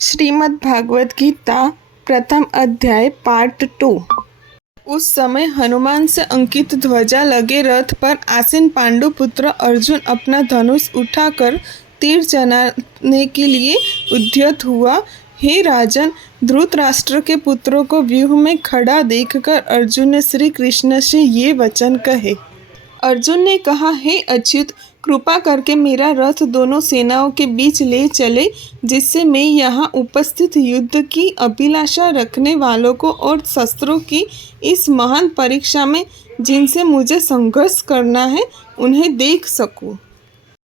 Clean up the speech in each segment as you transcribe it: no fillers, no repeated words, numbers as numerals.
श्रीमद् भागवत गीता प्रथम अध्याय पार्ट 2। उस समय हनुमान से अंकित ध्वजा लगे रथ पर आसीन पांडु पुत्र अर्जुन अपना धनुष उठाकर तीर चलाने के लिए उद्यत हुआ। हे राजन, धृतराष्ट्र के पुत्रों को व्यूह में खड़ा देखकर अर्जुन ने श्री कृष्ण से ये वचन कहे। अर्जुन ने कहा, हे अच्युत, कृपा करके मेरा रथ दोनों सेनाओं के बीच ले चले, जिससे मैं यहाँ उपस्थित युद्ध की अभिलाषा रखने वालों को और शस्त्रों की इस महान परीक्षा में जिनसे मुझे संघर्ष करना है उन्हें देख सकूं।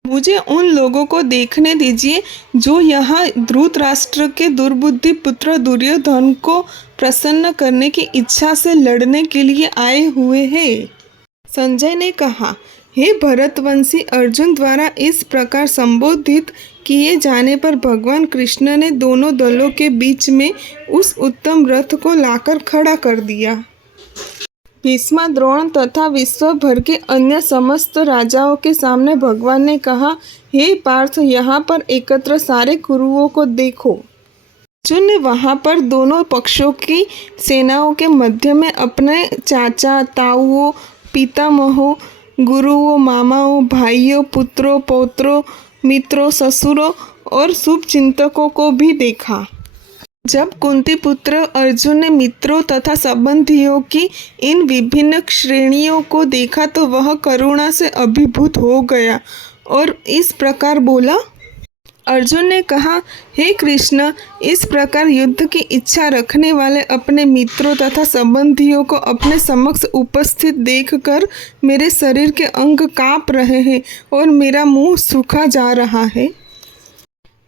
मुझे उन लोगों को देखने दीजिए जो यहाँ धृतराष्ट्र के दुर्बुद्धि पुत्र दुर्योधन को प्रसन्न करने की इच्छा से लड़ने के लिए आए हुए हैं। संजय ने कहा, हे भरतवंशी अर्जुन द्वारा इस प्रकार संबोधित किए जाने पर भगवान कृष्ण ने दोनों दलों के बीच में उस उत्तम रथ को लाकर खड़ा कर दिया। भीष्म, द्रोण तथा विश्व भर के अन्य समस्त राजाओं के सामने भगवान ने कहा, हे पार्थ, यहाँ पर एकत्र सारे कुरुओं को देखो। अर्जुन ने वहाँ पर दोनों पक्षों की सेनाओं के मध्य में अपने चाचा, ताऊओं, पितामहों, गुरुओं, मामाओं, भाइयों, पुत्रों, पौत्रों, मित्रों, ससुरों और शुभ चिंतकों को भी देखा। जब कुंती पुत्र अर्जुन ने मित्रों तथा संबंधियों की इन विभिन्न श्रेणियों को देखा तो वह करुणा से अभिभूत हो गया और इस प्रकार बोला। अर्जुन ने कहा, हे कृष्ण, इस प्रकार युद्ध की इच्छा रखने वाले अपने मित्रों तथा संबंधियों को अपने समक्ष उपस्थित देखकर मेरे शरीर के अंग कांप रहे हैं और मेरा मुंह सूखा जा रहा है।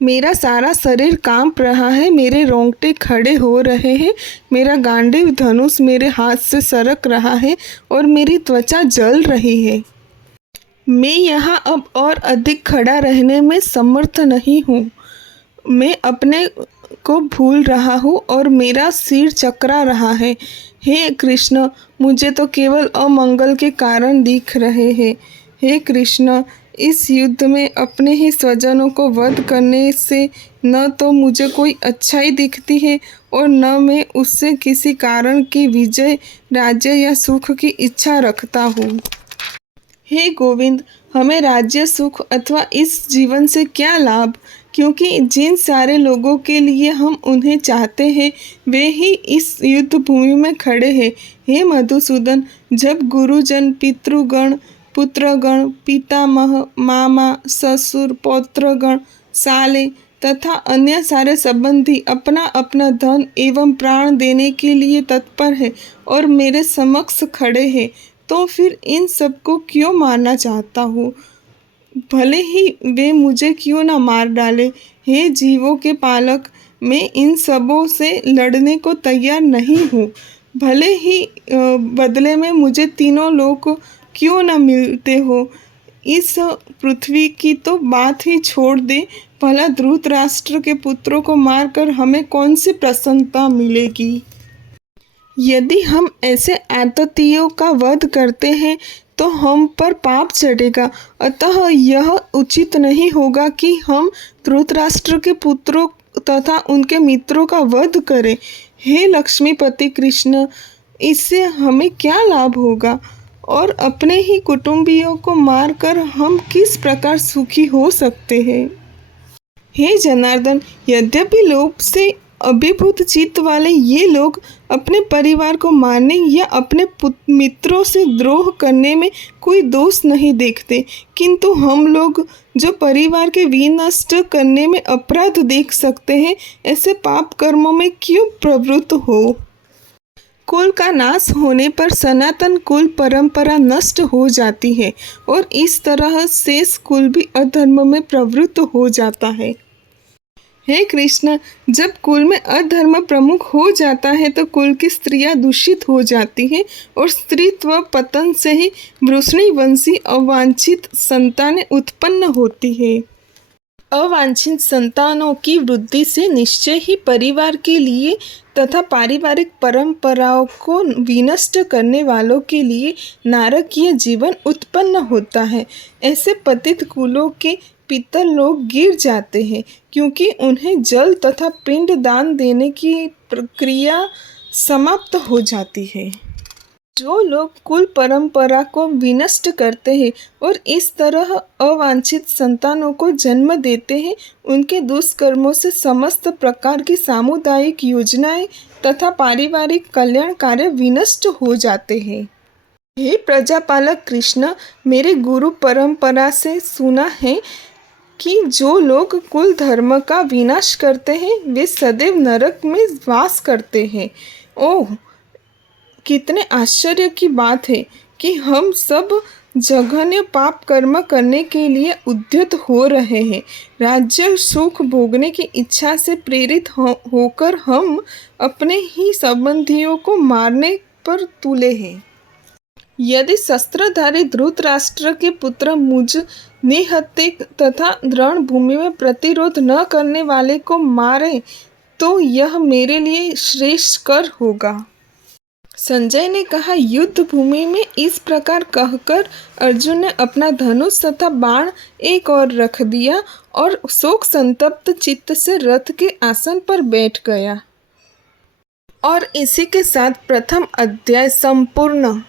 मेरा सारा शरीर कांप रहा है, मेरे रोंगटे खड़े हो रहे हैं, मेरा गांडीव धनुष मेरे हाथ से सरक रहा है और मेरी त्वचा जल रही है। मैं यहाँ अब और अधिक खड़ा रहने में समर्थ नहीं हूँ। मैं अपने को भूल रहा हूँ और मेरा सिर चकरा रहा है। हे कृष्ण, मुझे तो केवल अमंगल के कारण दिख रहे हैं। हे कृष्ण, इस युद्ध में अपने ही स्वजनों को वध करने से न तो मुझे कोई अच्छाई दिखती है और न मैं उससे किसी कारण की विजय, राज्य या सुख की इच्छा रखता हूँ। हे गोविंद, हमें राज्य, सुख अथवा इस जीवन से क्या लाभ, क्योंकि जिन सारे लोगों के लिए हम उन्हें चाहते हैं वे ही इस युद्ध भूमि में खड़े हैं। हे मधुसूदन, जब गुरुजन, पितृगण, पुत्रगण, पितामह, मामा, ससुर, पौत्रगण, साले तथा अन्य सारे संबंधी अपना अपना धन एवं प्राण देने के लिए तत्पर है और मेरे समक्ष खड़े हैं, तो फिर इन सबको क्यों मारना चाहता हूँ? भले ही वे मुझे क्यों ना मार डाले। हे जीवों के पालक, मैं इन सबों से लड़ने को तैयार नहीं हूँ। भले ही बदले में मुझे तीनों लोग क्यों ना मिलते हो। इस पृथ्वी की तो बात ही छोड़ दे, भला धृतराष्ट्र के पुत्रों को मारकर हमें कौन सी प्रसन्नता मिलेगी। यदि हम ऐसे आततियों का वध करते हैं तो हम पर पाप चढ़ेगा, अतः यह उचित नहीं होगा कि हम धृतराष्ट्र के पुत्रों तथा उनके मित्रों का वध करें। हे लक्ष्मीपति कृष्ण, इससे हमें क्या लाभ होगा और अपने ही कुटुंबियों को मारकर हम किस प्रकार सुखी हो सकते हैं। हे जनार्दन, यद्यपि लोभ से अभिभूत चित्त वाले ये लोग अपने परिवार को मारने या अपने मित्रों से द्रोह करने में कोई दोष नहीं देखते, किंतु हम लोग जो परिवार के विनष्ट करने में अपराध देख सकते हैं, ऐसे पाप कर्मों में क्यों प्रवृत्त हो। कुल का नाश होने पर सनातन कुल परंपरा नष्ट हो जाती है और इस तरह शेष कुल भी अधर्म में प्रवृत्त हो जाता है। हे कृष्ण, जब कुल में अधर्म प्रमुख हो जाता है तो कुल की स्त्रियां दूषित हो जाती हैं और स्त्रीत्व पतन से ही वृषणीवंशी अवांछित संतानें उत्पन्न होती है। अवांछित संतानों की वृद्धि से निश्चय ही परिवार के लिए तथा पारिवारिक परंपराओं को विनष्ट करने वालों के लिए नारकीय जीवन उत्पन्न होता है। ऐसे पतित कुलों के पितर लोग गिर जाते हैं, क्योंकि उन्हें जल तथा पिंड दान देने की प्रक्रिया समाप्त हो जाती है। जो लोग कुल परंपरा को विनष्ट करते हैं और इस तरह अवांछित संतानों को जन्म देते हैं, उनके दुष्कर्मों से समस्त प्रकार की सामुदायिक योजनाएं तथा पारिवारिक कल्याण कार्य विनष्ट हो जाते हैं। हे प्रजापालक कृष्ण, मेरे गुरु परंपरा से सुना है कि जो लोग कुल धर्म का विनाश करते हैं वे सदैव नरक में वास करते हैं। ओह, कितने आश्चर्य की बात है कि हम सब जघन्य पाप कर्म करने के लिए उद्यत हो रहे हैं। राज्य सुख भोगने की इच्छा से प्रेरित होकर हम अपने ही संबंधियों को मारने पर तुले हैं। यदि शस्त्रधारी धृतराष्ट्र के पुत्र मुझ निहत्थे तथा रणभूमि में प्रतिरोध न करने वाले को मारे तो यह मेरे लिए श्रेष्ठ कर होगा। संजय ने कहा, युद्ध भूमि में इस प्रकार कहकर अर्जुन ने अपना धनुष तथा बाण एक ओर रख दिया और शोक संतप्त चित्त से रथ के आसन पर बैठ गया। और इसी के साथ प्रथम अध्याय संपूर्ण।